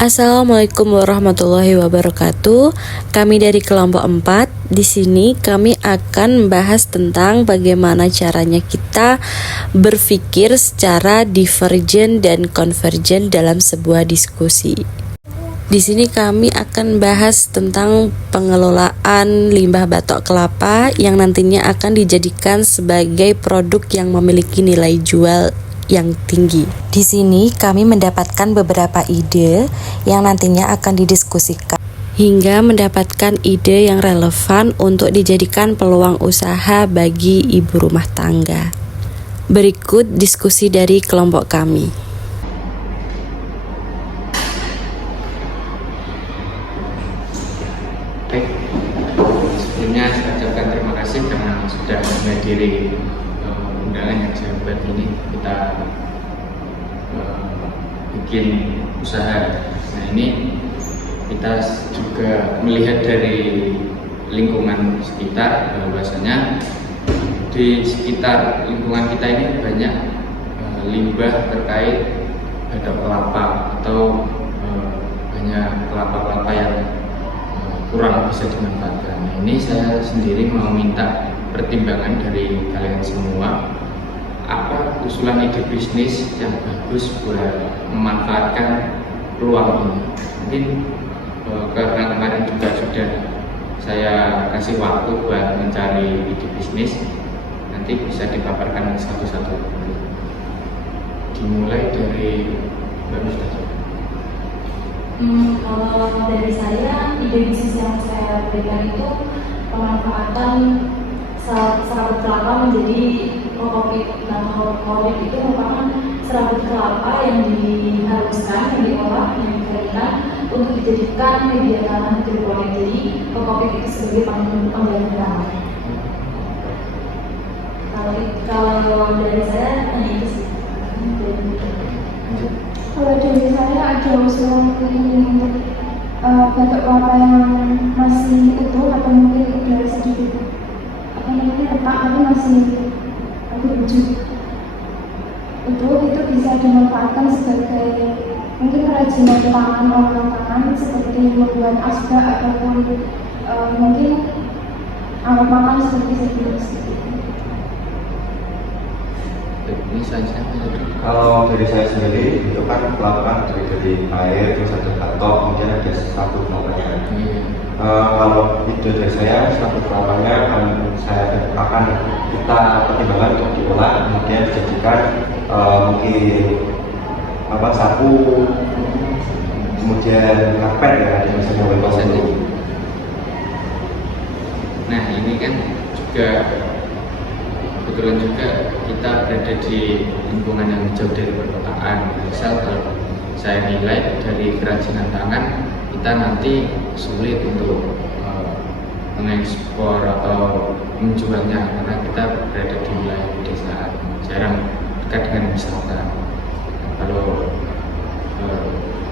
Assalamualaikum warahmatullahi wabarakatuh. Kami dari kelompok 4. Di sini kami akan membahas tentang bagaimana caranya kita berpikir secara divergen dan konvergen dalam sebuah diskusi. Di sini kami akan bahas tentang pengelolaan limbah batok kelapa yang nantinya akan dijadikan sebagai produk yang memiliki nilai jual yang tinggi. Di sini kami mendapatkan beberapa ide yang nantinya akan didiskusikan hingga mendapatkan ide yang relevan untuk dijadikan peluang usaha bagi ibu rumah tangga. Berikut diskusi dari kelompok kami. Baik, sebelumnya saya ucapkan terima kasih karena sudah menghadiri undangan yang saya buat ini. Kita bikin usaha. Nah, ini kita juga melihat dari lingkungan sekitar bahwasanya di sekitar lingkungan kita ini banyak limbah terkait batok kelapa atau banyak kelapa-kelapa yang kurang bisa dimanfaatkan. Nah, ini saya sendiri mau minta pertimbangan dari kalian semua, apa usulan ide bisnis yang bagus buat memanfaatkan peluang ini. Mungkin karena kemarin juga sudah saya kasih waktu buat mencari ide bisnis, nanti bisa dipaparkan satu-satu. Dimulai dari Mbak Mustahil. Kalau dari saya, ide bisnis yang saya berikan itu pemanfaatan serabut kelapa menjadi kokopit. Nah, kokopit itu merupakan serabut kelapa yang dihaluskan, yang diolah, yang dikeringkan untuk dijadikan media tanam hidroponik. Jadi, kokopit itu sebagai pengganti tanah. Kalau dari saya, hanya itu sih. Kalau dari saya ada usulan ini untuk batok kelapa yang masih utuh atau mungkin udah sedikit retak tapi masih berbujuk utuh, itu bisa dimanfaatkan sebagai mungkin kerajinan tangan orang tangan seperti membuat asbak ataupun mungkin alat makan seperti itu. Ini saja. Kalau dari saya sendiri itu kan kelapa dari air, terus ada batok, kemudian ada satu kelapanya. Kalau ide dari saya, satu kelapanya akan kita pertimbangkan untuk diolah, kemudian dijadikan mungkin sapu, kemudian karpet ya, ada misalnya Bahasannya. Nah, ini kan juga kebetulan juga kita berada di lingkungan yang jauh dari perkotaan. Misal kalau saya nilai dari kerajinan tangan, kita nanti sulit untuk mengekspor atau menjualnya karena kita berada di wilayah pedesaan, jarang dekat dengan wisata. Nah, kalau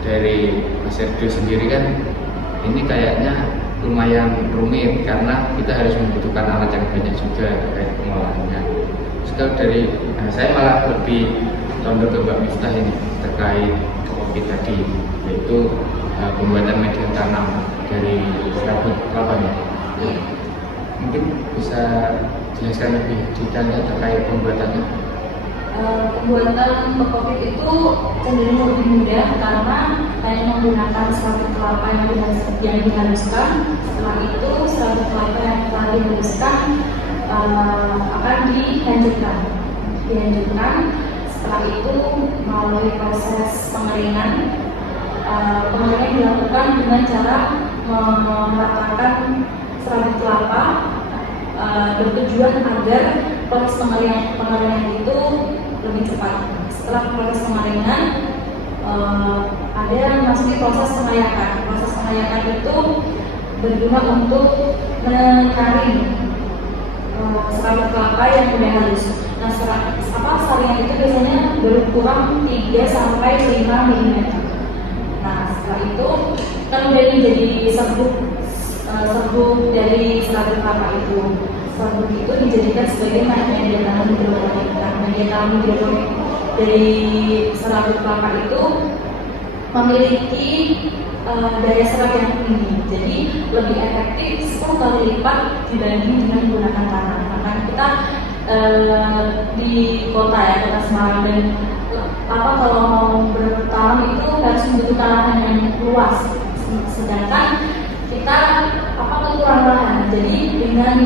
dari Mas Erdo sendiri kan ini kayaknya lumayan rumit karena kita harus membutuhkan alat yang banyak juga terkait pengolahannya. Terus dari saya malah lebih condong ke Mbak Miftah ini terkait kopi tadi, yaitu pembuatan media tanam dari serabut kelapanya. Mungkin bisa jelaskan lebih detailnya terkait pembuatannya. Pembuatan kokopit itu cenderung lebih mudah karena hanya menggunakan serabut kelapa yang dihaluskan. Setelah itu serabut kelapa yang telah dihaluskan akan dihancurkan. Setelah itu melalui proses pengeringan. Pengeringan dilakukan dengan cara meratakan serabut kelapa bertujuan agar proses pengeringan itu lebih cepat. Setelah proses pengeringan ada masuk proses pengayakan. Proses pengayakan itu berguna untuk menyaring serabut kelapa yang sudah halus. Nah, saringan itu biasanya berkurang 3 sampai 5 mm. Nah, setelah itu kan udah jadi serbuk dari serabut kelapa itu. Serbuk itu dijadikan sebagai media tanam hidroponik. Nah, media tanam hidroponik dari serabut kelapa itu memiliki daya serap yang tinggi, jadi lebih efektif 10 kali lipat dibanding dengan menggunakan tanah. Maka kita di kota ya, kota Semarang, dan kalau mau bertanam itu harus membutuhkan lahan yang luas, sedangkan kita kurang lahan. Jadi dengan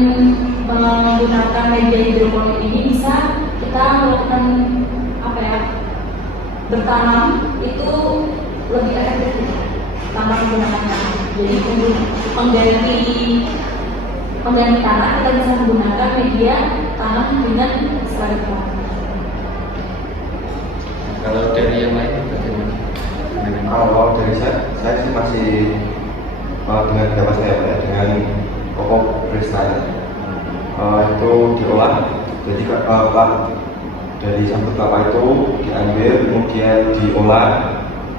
menggunakan media hidroponik ini bisa kita melakukan bertanam itu lebih efektif tanpa menggunakan tanah. Jadi pengganti tanah kita bisa menggunakan media tanam dengan serat kelapa. Kalau dari yang lain bagaimana? Kalau dari saya sih masih dengan pendapat saya ya, dengan pokok kristal itu diolah. Jadi dari sabut kelapa itu diambil, kemudian diolah,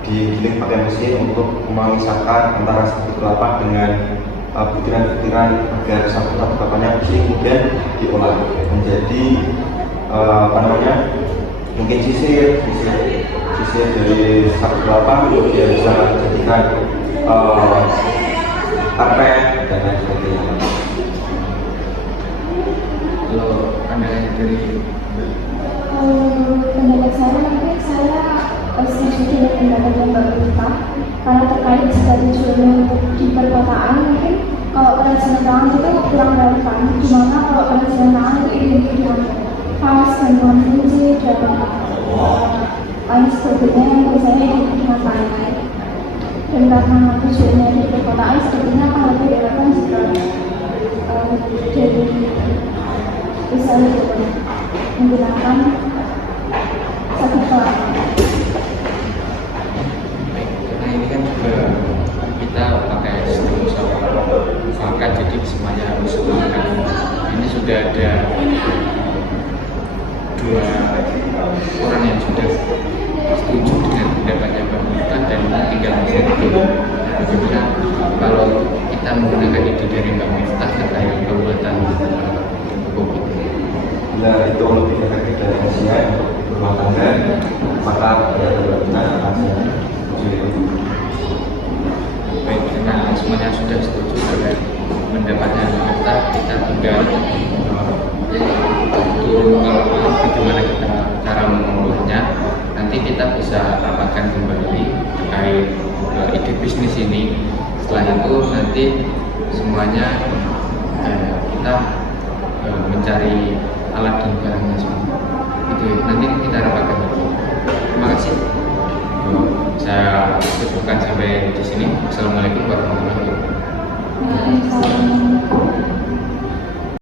digiling pakai mesin untuk memisahkan antara sabut kelapa dengan butiran-butiran agar sabut kelapanya bersih, kemudian diolah menjadi mungkin sisir dari sabut kelapa, kemudian bisa dijadikan karpet dan lain sebagainya. Kalau pandangannya dari pendapat saya, mungkin saya setuju dengan pendapatnya Mbak Rita, karena terkait jika tujuannya untuk di perkotaan, mungkin kalau kerajinan tangan itu kurang relevan, dimana kalau kerajinan tangan itu identik dengan pas, gantungan kunci, dan lain sebagainya yang biasanya identik dengan lain-lain. Dan karena tujuannya di perkotaan, sepertinya akan lebih relevan jika dari misalnya menggunakan sabut kelapa. Karena ini kan juga kita pakai sistem mufakat, jadi semuanya harus sepakat. Ini sudah ada 2 orang yang sudah setuju dengan pendapatnya Mbak Mita, dan tinggal bagaimana kalau kita menggunakan ide dari Mbak Mita terkait pembuatan kopi. Bila itu lebih efektif dari mesin untuk rumah tangga, maka kita akan Baik, karena semuanya sudah setuju dengan pendapatnya kita tinggal turun ke lapangan bagaimana kita cara mengolahnya. Nanti kita bisa rapatkan kembali terkait ide bisnis ini. Setelah itu nanti semuanya kita mencari alat dan barangnya semua. Itu nanti kita rapatkan lagi. Terima kasih. Saya cukupkan sampai di sini. Assalamualaikum warahmatullahi wabarakatuh.